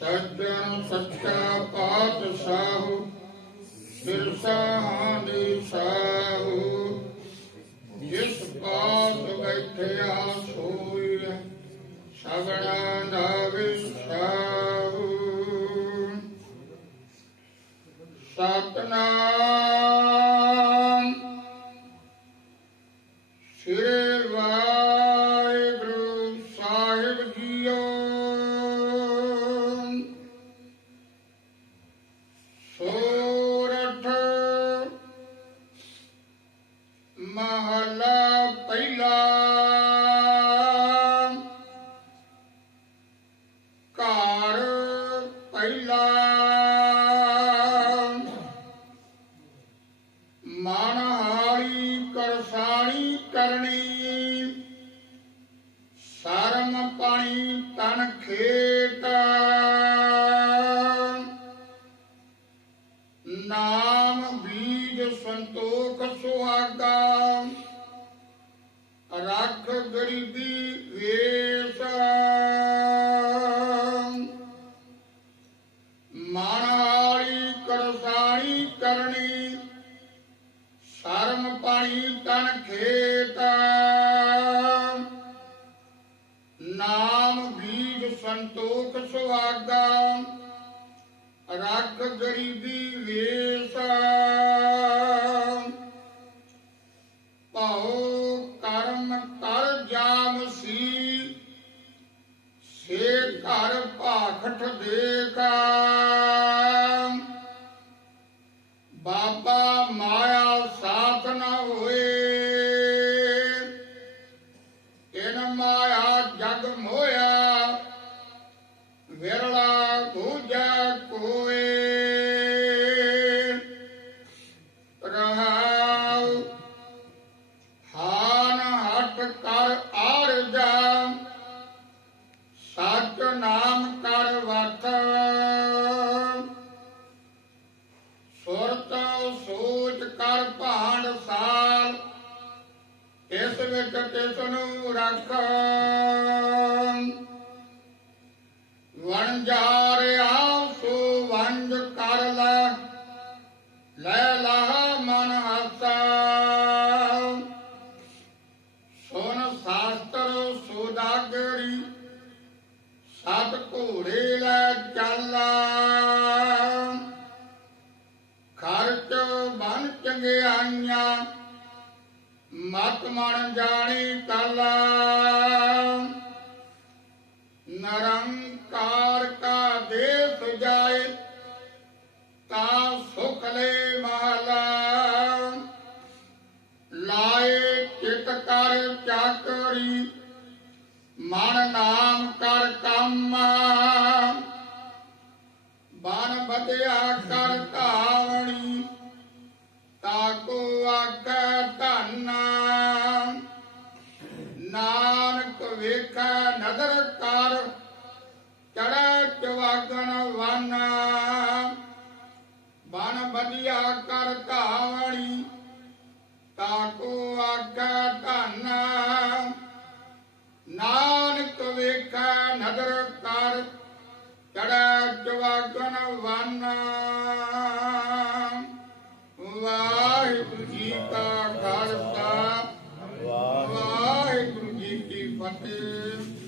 ਸੱਜਣ ਸੱਚਾ ਪਾਤਸ਼ਾਹ ਸਿਰਸਾਂ ਦੀ ਸਾਹੂ ਮਹਲਾ ਪਹਿਲਾ। ਘਰ ਪਹਿਲਾ। ਮਨ ਹਾਲੀ ਕਰਸਾਣੀ ਕਰਨੀ। ਸਰਮ ਪਾਣੀ ਤਨ ਖੇਤ। ਨਾਮ ਬੀਜ ਸੰਤੋਖ ਸੁਹਾਗਾ। ਰੱਖ ਗਰੀਬੀ ਵੇਸ ਕਰਸਾਣੀ ਕਰਨੀ, ਸ਼ਰਮ ਪਾਣੀ ਤਨ ਖੇਤ। ਨਾਮ ਬੀਜ ਸੰਤੋਖ ਸੁਹਾਗਾ, ਰੱਖ ਗਰੀਬੀ ਵੇਸ। ਭਾਉ ਭਾਖਟ ਦੇਖਾ। ਬਾਬਾ ਮਾਇਆ ਸਾਥ ਨ ਹੋਏ। ਇਨ ਮਾਇਆ ਜਗ ਮੋਇਆ। ਵਿਰਲਾ ਕਰ ਵਤ। ਸੁਰਤ ਸੋਚ ਕਰ ਭਾਂਡ ਸਾਲ ਇਸ ਵਿੱਚ ਤਿਸ ਨੂੰ ਰੱਖ। ਵਣ ਜਾ ਰਿਹਾ ਮਤ ਮਨ ਜਾਣੀ ਕਾਲਾ ਨਿਰੰਕਾਰ ਕਾ ਦੇਸ ਜਾਏ, ਤਾ ਸੁਖ ਲੈ ਮਹਲਾ। ਲਾਏ ਚਿਤ ਕਰ ਚਾਕਰੀ, ਮਨ ਨਾਮ ਕਰ ਕੰਮ। ਬਨ ਬਦਿਆ ਤਾਕੋ ਆਗਾ ਧਨ। ਨਾਨਕ ਵੇਖੈ ਨਦਰ ਕਰ ਚੜੈ ਜਵਾਗਨ ਵਨ। ਵਾਹਿਗੁਰੂ ਜੀ ਕਾ ਖਾਲਸਾ, ਵਾਹਿਗੁਰੂ ਜੀ ਕੀ ਫਤਿਹ।